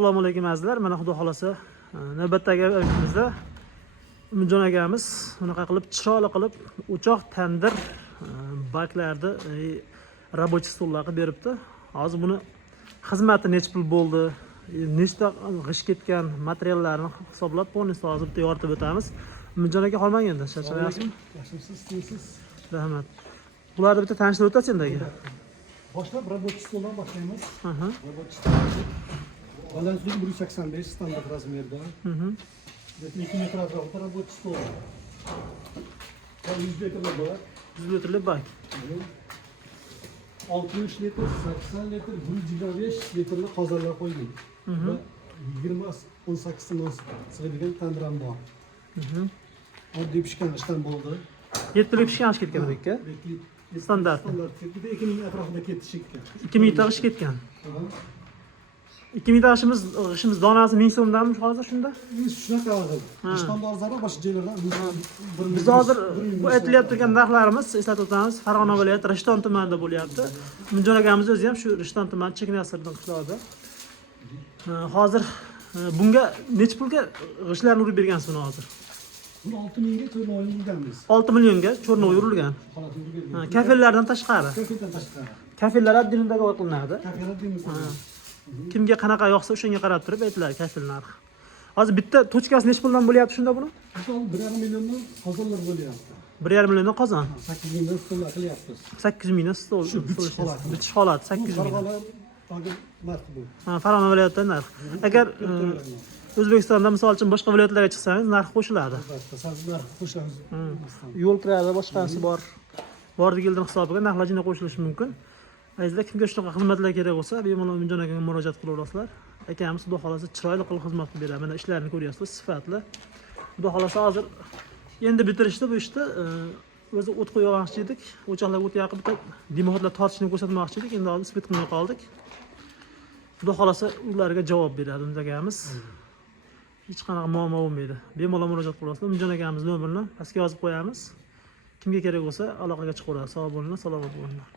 Assalomu alaykum azizlar. Mana xudo xolasa navbatdagi o'yinimizda Umidjon akamiz bunaqa qilib chiroyli qilib o'choq, tandir, baklarni рабочий stollar qilib beribdi. Hozir buni xizmati necha pul bo'ldi, nechta g'ish ketgan materiallarni hisoblab polностью hozir bitta yoritib o'tamiz. Umidjon aka qolmaganda charchamayapsizmi? Yaxshimisiz, tinchsiz. Rahmat. Bularni bitta tanishtirib o'tasiz endi aka. Boshlab рабочий stoldan boshlaymiz. Aha. Рабочий stol. Balandligi 185 standart razmerda. 2 metr atrofida рабочий stol. 100 litrli bak. 100 litrli bak. 60 litr, 80 litr, 125 litrli qozonlar qo'ydik. Va 20-18 sinus sig'adigan tandiram bor. Oddiy pishgan ishdan bo'ldi. 7 litrli pishgan osh ketgan aka. Standart. Standart ketdi, 2000 atrofida ketishi ketgan. 2000 ta g'ish ketgan. 2000 ta g'ishimiz donasi 1000 so'mdanmi hozir shunda? Shunaqa hozir. Ishdan dolzarba boshqa joylardan Biz hozir bu aytilayotgan turgan narxlarimiz, eslatib o'tamiz, Farg'ona viloyati Rishton tumanida bo'lyapti. Umidjon akamiz o'zi ham shu Rishton tumani Chekinasirdan qishlog'ida. Hozir bunga necha pulga g'ishlarni urib bergansiz buni hozir? Buni 6000 ga to'lov yurilganmiz. 6 millionga cho'rnov urilgan. Holat yurilgan. Kafellardan tashqari. Kafeldan tashqari. Kafellar abdinidagi qilinadi. Kafelar deymiz. Kimga qanaqa yoqsa o'shanga qarab turib aytiladi kafel narxi. Hozir bitta tochkasi necha puldan bo'lyapti shunda buni? 1,5 milliondan qozonlar bo'lyapti. 1,5 milliondan qozon. 8 mingdan stollar qilyapmiz. 8 mingdan stol. Shu bitish holati. Bitish holati 8 ming. Farg'ona narxi bu. Farg'ona viloyatidan narx. Agar O'zbekistonda misol uchun boshqa viloyatlarga chiqsangiz narx qo'shiladi. Narx qo'shamiz. Yo'l kiradi, boshqasi bor. Bordi-keldi hisobiga narxlar jina qo'shilishi mumkin. Azizlar, kimga shunaqa xizmatlar kerak bo'lsa, bemalol Umidjon akaga murojaat qilaverasizlar. Akamiz xudo xolasa chiroyli qilib xizmat qilib beradi. Mana ishlarini ko'ryapsiz, sifatli. Xudo xolasa hozir endi bitirishdi bu ishni. O'zi o't qo'ymoqchi edik. O'choqlarga o't yoqib bitta dimoxotlar tortishni ko'rsatmoqchi edik. Endi hozir isbet qilmay qoldik. Xudo xolasa ularga javob beradi Umidjon akamiz. Hech qanaqa muammo bo'lmaydi. Bemalol murojaat qilasizlar. Umidjon akamiz nomerini pastga yozib qo'yamiz. Kimga kerak bo'lsa aloqaga chiqaveradi. Sog' bo'linglar, salomat bo'linglar.